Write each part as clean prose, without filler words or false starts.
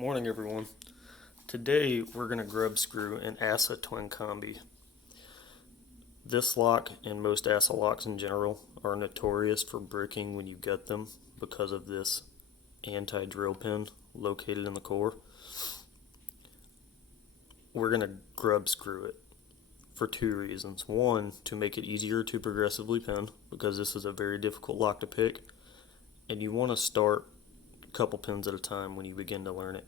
Morning everyone. Today we're going to grub screw an Assa Twin combi. This lock and most Assa locks in general are notorious for breaking when you gut them because of this anti-drill pin located in the core. We're going to grub screw it for two reasons. One, to make it easier to progressively pin because this is a very difficult lock to pick and you want to start a couple pins at a time when you begin to learn it.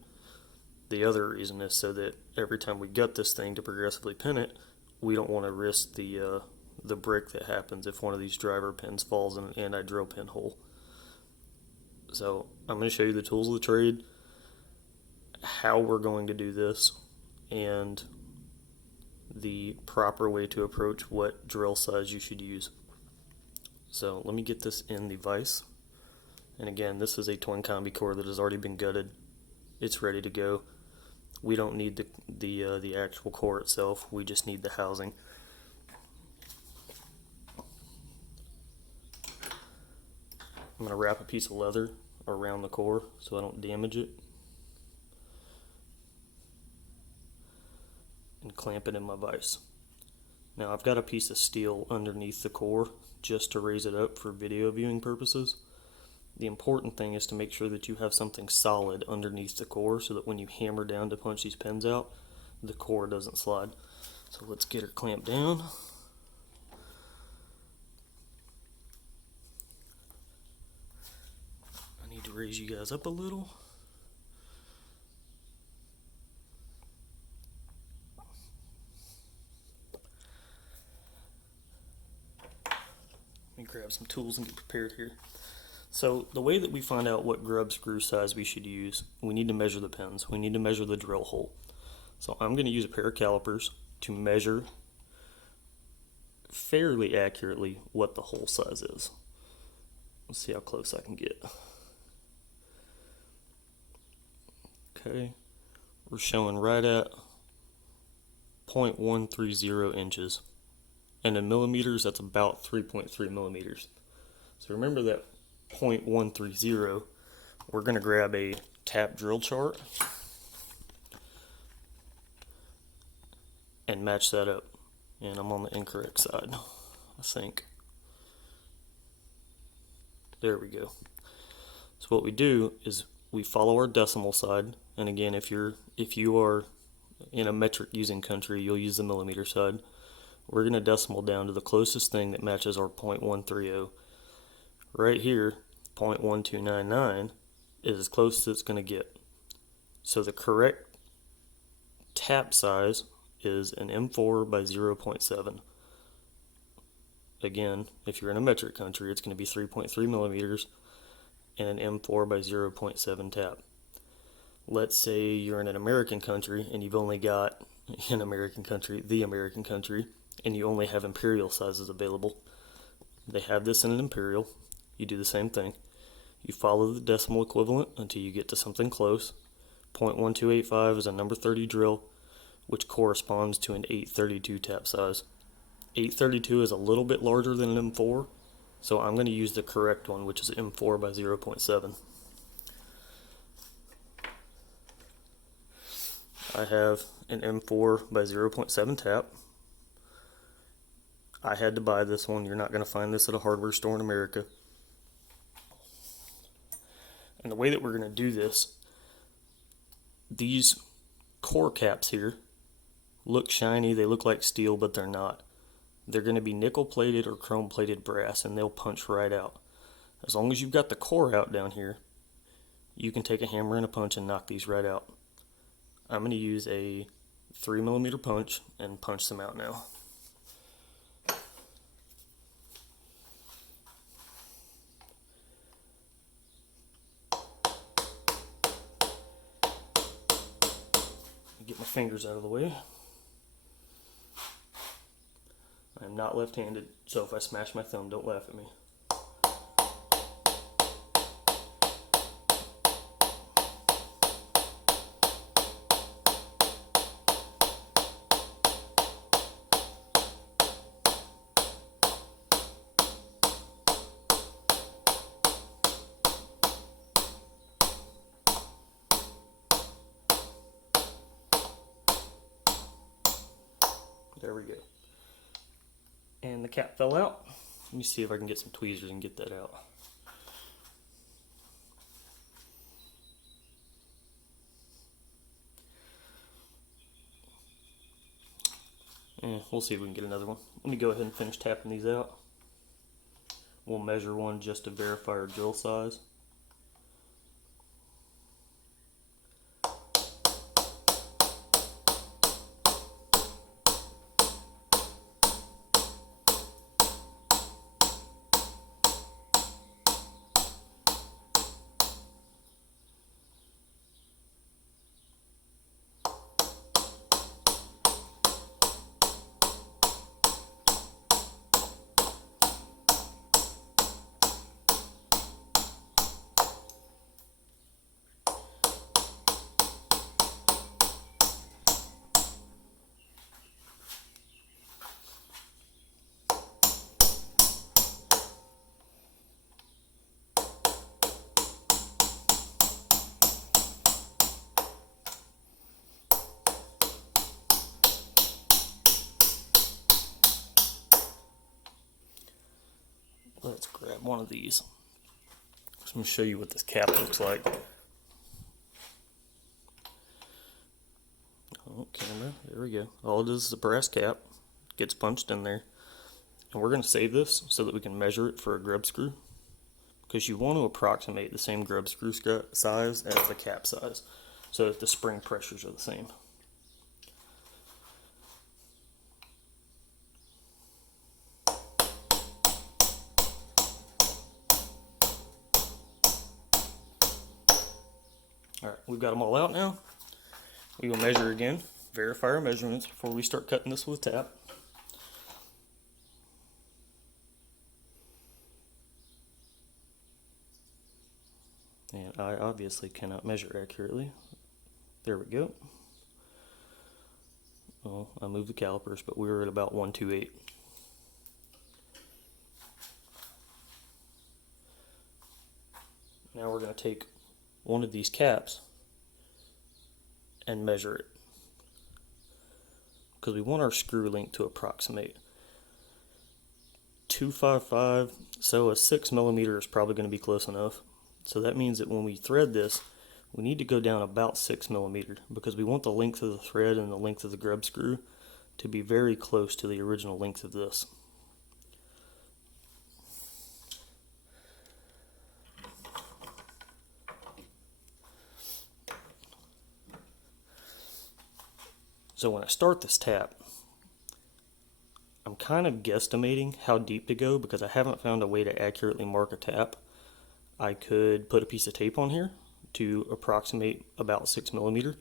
The other reason is so that every time we gut this thing to progressively pin it, we don't want to risk the break that happens if one of these driver pins falls in an anti-drill pin hole. So I'm going to show you the tools of the trade, how we're going to do this, and the proper way to approach what drill size you should use. So let me get this in the vise. And again, this is a twin combi core that has already been gutted. It's ready to go. We don't need the actual core itself. We just need the housing. I'm going to wrap a piece of leather around the core so I don't damage it, and clamp it in my vise. Now I've got a piece of steel underneath the core just to raise it up for video viewing purposes. The important thing is to make sure that you have something solid underneath the core so that when you hammer down to punch these pins out, the core doesn't slide. So let's get her clamped down. I need to raise you guys up a little. Let me grab some tools and get prepared here. So the way that we find out what grub screw size we should use, we need to measure the pins. We need to measure the drill hole. So I'm going to use a pair of calipers to measure fairly accurately what the hole size is. Let's see how close I can get. Okay, we're showing right at 0.130 inches. And in millimeters, that's about 3.3 millimeters. So remember that 0.130, we're going to grab a tap drill chart and match that up. And I'm on the incorrect side, I think. There we go. So what we do is we follow our decimal side, and again, if you are in a metric using country, you'll use the millimeter side. We're going to decimal down to the closest thing that matches our 0.130. Right here, 0.1299 is as close as it's going to get. So the correct tap size is an M4 by 0.7. Again, if you're in a metric country, it's going to be 3.3 millimeters and an M4 by 0.7 tap. Let's say you're in an American country and you've only got the American country, and you only have imperial sizes available. They have this in an imperial. You do the same thing. You follow the decimal equivalent until you get to something close. 0.1285 is a number 30 drill, which corresponds to an 832 tap size. 832 is a little bit larger than an M4, so I'm going to use the correct one, which is M4 by 0.7. I have an M4 by 0.7 tap. I had to buy this one. You're not going to find this at a hardware store in America. And the way that we're going to do this, these core caps here look shiny, they look like steel, but they're not. They're going to be nickel plated or chrome plated brass, and they'll punch right out. As long as you've got the core out down here, you can take a hammer and a punch and knock these right out. I'm going to use a 3mm punch and punch them out now. Get my fingers out of the way. I am not left-handed, so if I smash my thumb, don't laugh at me. There we go. And the cap fell out. Let me see if I can get some tweezers and get that out. We'll see if we can get another one. Let me go ahead and finish tapping these out. We'll measure one just to verify our drill size. Let's grab one of these. Just going to show you what this cap looks like. Oh, camera, there we go. All it is a brass cap. Gets punched in there. And we're going to save this so that we can measure it for a grub screw. Because you want to approximate the same grub screw size as the cap size, so that the spring pressures are the same. Alright, we've got them all out now. We will measure again, verify our measurements before we start cutting this with a tap. And I obviously cannot measure accurately. There we go. Oh, I moved the calipers, but we were at about 128. Now we're going to take one of these caps and measure it, because we want our screw length to approximate 255, so a 6mm is probably going to be close enough. So that means that when we thread this, we need to go down about 6mm, because we want the length of the thread and the length of the grub screw to be very close to the original length of this. So when I start this tap, I'm kind of guesstimating how deep to go because I haven't found a way to accurately mark a tap. I could put a piece of tape on here to approximate about 6mm,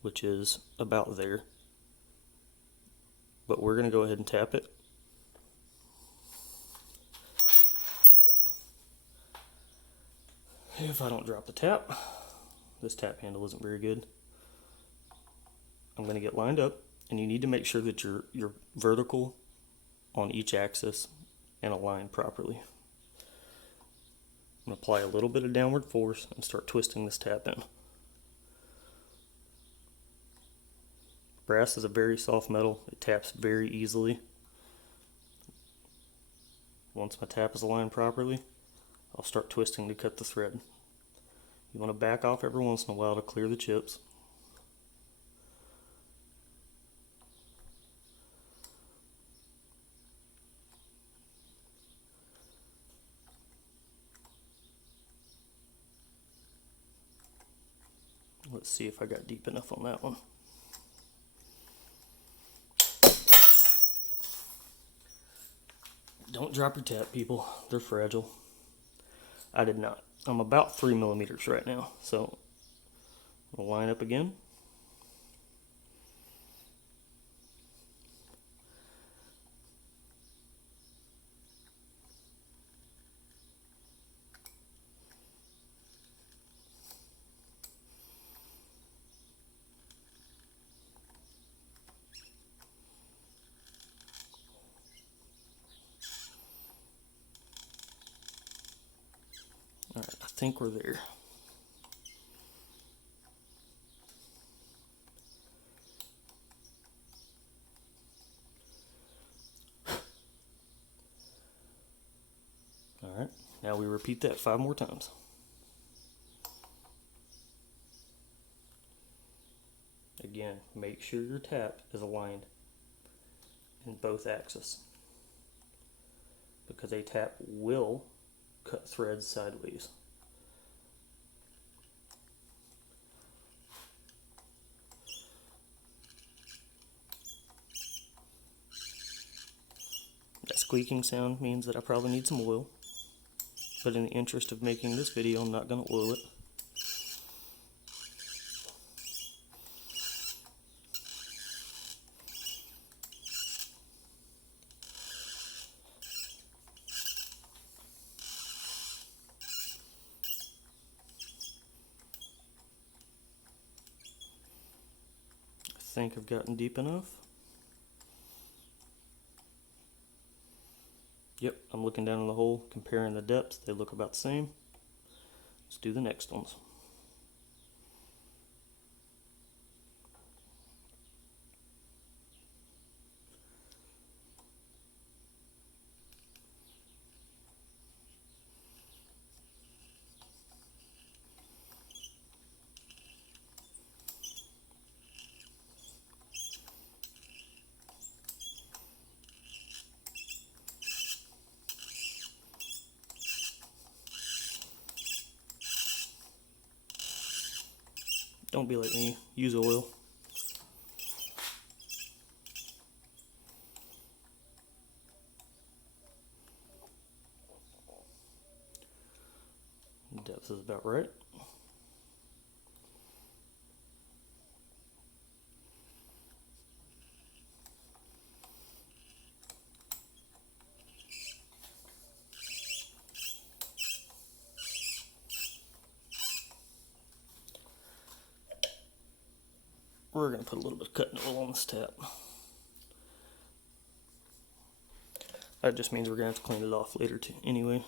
which is about there. But we're going to go ahead and tap it. If I don't drop the tap, this tap handle isn't very good. I'm going to get lined up, and you need to make sure that you're vertical on each axis and aligned properly. I'm going to apply a little bit of downward force and start twisting this tap in. Brass is a very soft metal. It taps very easily. Once my tap is aligned properly, I'll start twisting to cut the thread. You want to back off every once in a while to clear the chips. Let's see if I got deep enough on that one. Don't drop your tap, people. They're fragile. I did not. I'm about 3mm right now, so we'll line up again. Alright, I think we're there. Now we repeat that 5 more times. Again, make sure your tap is aligned in both axes, because a tap will cut threads sideways. That squeaking sound means that I probably need some oil, but in the interest of making this video, I'm not going to oil it. I think I've gotten deep enough. Yep, I'm looking down in the hole, comparing the depths. They look about the same. Let's do the next ones. Don't be like me, use oil. Depth is about right. We're going to put a little bit of cutting oil on this tap. That just means we're going to have to clean it off later too, anyway.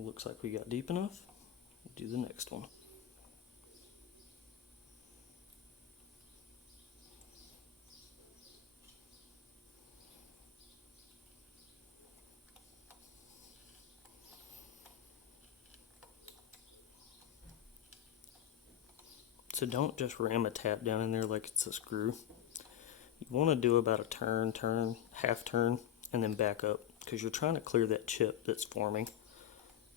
Looks like we got deep enough. Do the next one. So don't just ram a tap down in there like it's a screw. You want to do about a turn, half turn, and then back up, because you're trying to clear that chip that's forming.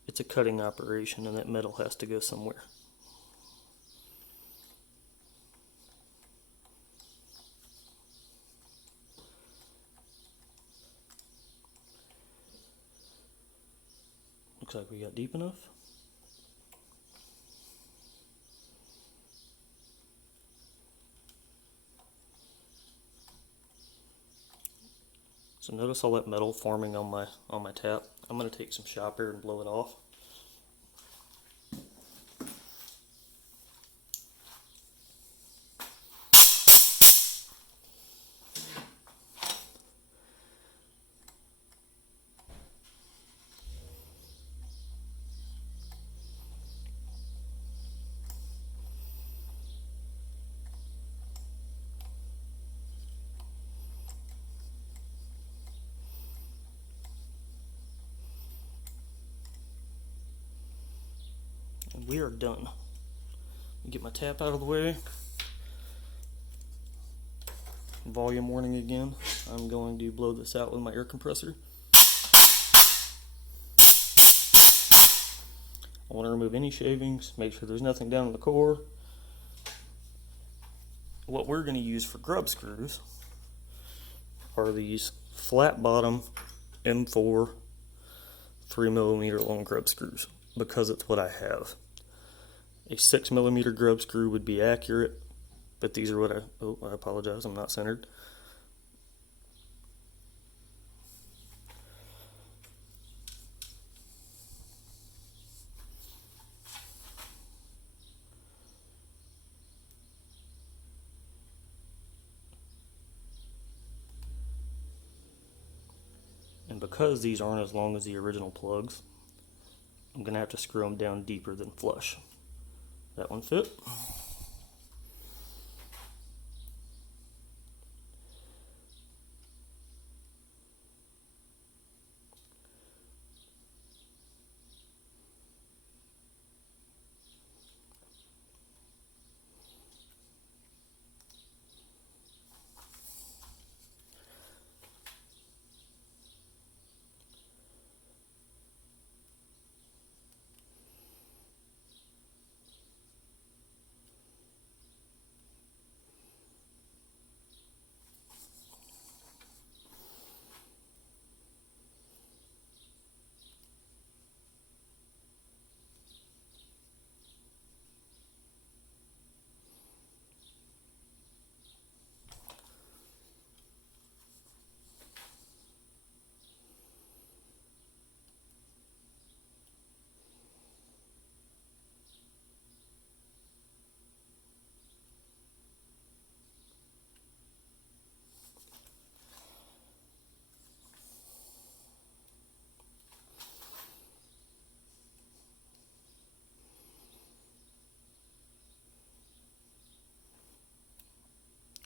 It's a cutting operation, and that metal has to go somewhere. Looks like we got deep enough. So notice all that metal forming on my tap. I'm going to take some shop air and blow it off. We are done. Get my tap out of the way. Volume warning again. I'm going to blow this out with my air compressor. I want to remove any shavings, make sure there's nothing down in the core. What we're going to use for grub screws are these flat bottom M4 3mm long grub screws, because it's what I have. A 6mm grub screw would be accurate, but these are what I apologize, I'm not centered. And because these aren't as long as the original plugs, I'm going to have to screw them down deeper than flush. That one fit.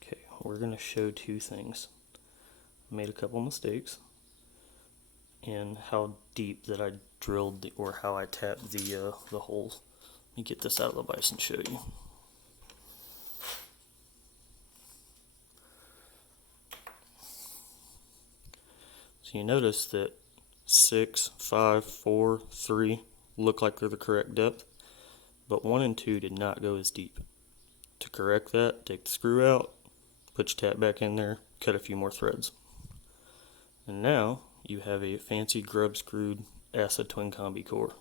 Okay, we're going to show two things. I made a couple mistakes in how deep that I drilled or how I tapped the holes. Let me get this out of the vise and show you. So you notice that 6, 5, 4, 3 look like they're the correct depth, but 1 and 2 did not go as deep. To correct that, take the screw out, put your tap back in there, cut a few more threads. And now you have a fancy grub screwed Assa Twin combi core.